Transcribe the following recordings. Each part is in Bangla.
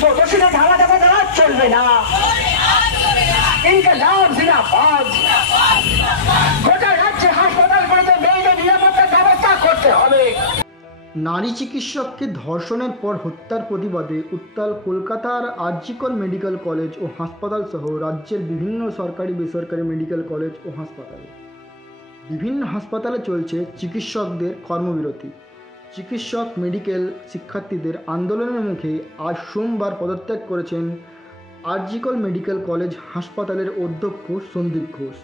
দোষীরা ধারা দেওয়া দেওয়া চলবে না। ইনকলাব জিন্দাবাদ। গোটা রাজ্যে হাসপাতালগুলোতে মেয়েদের নিরাপত্তার ব্যবস্থা করতে হবে। নারী চিকিৎসককে ধর্ষণের পর হত্যার প্রতিবাদে উত্তাল কলকাতার আরজিকর মেডিকেল কলেজ ও হাসপাতাল সহ রাজ্যের বিভিন্ন সরকারি বেসরকারি মেডিকেল কলেজ ও হাসপাতাল। বিভিন্ন হাসপাতালে চলছে চিকিৎসকদের কর্মবিরতি। চিকিৎসক মেডিকেল শিক্ষার্থীদের আন্দোলনের মুখে আজ সোমবার পদত্যাগ করেছেন আরজিকর মেডিকেল কলেজ হাসপাতালের অধ্যক্ষ সন্দীপ ঘোষ।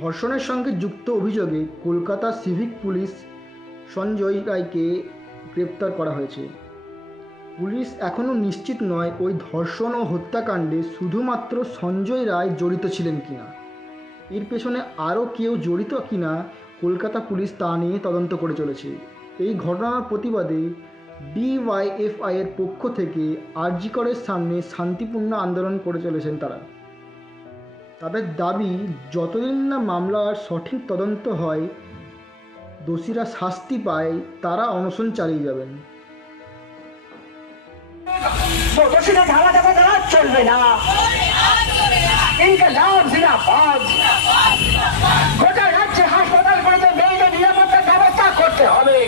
ধর্ষণের সঙ্গে যুক্ত অভিযোগে কলকাতা সিভিক পুলিশ সঞ্জয় রায়কে গ্রেপ্তার করা হয়েছে। পুলিশ এখনও নিশ্চিত নয় ওই ধর্ষণ ও হত্যাকাণ্ডে শুধুমাত্র সঞ্জয় রায় জড়িত ছিলেন কিনা, এর পেছনে আরও কেউ জড়িত কিনা কলকাতা পুলিশ তা নিয়ে তদন্ত করে চলেছে। এই ঘটনার প্রতিবাদে ডিওয়াইএফআই এর পক্ষ থেকে আরজিকরের সামনে শান্তিপূর্ণ আন্দোলন করে চলেছেন তারা। তাদের দাবি, যতদিন না মামলার সঠিক তদন্ত হয়, দোষীরা শাস্তি পায়, তারা অনশন চালিয়ে যাবেন। দোষীরা ধারা দেওয়া দেওয়া চলবে না। ইনকলাব জিন্দাবাদ। গোটা রাজ্যে হাসপাতালগুলোতে মেয়েদের নিরাপত্তার ব্যবস্থা করতে হবে।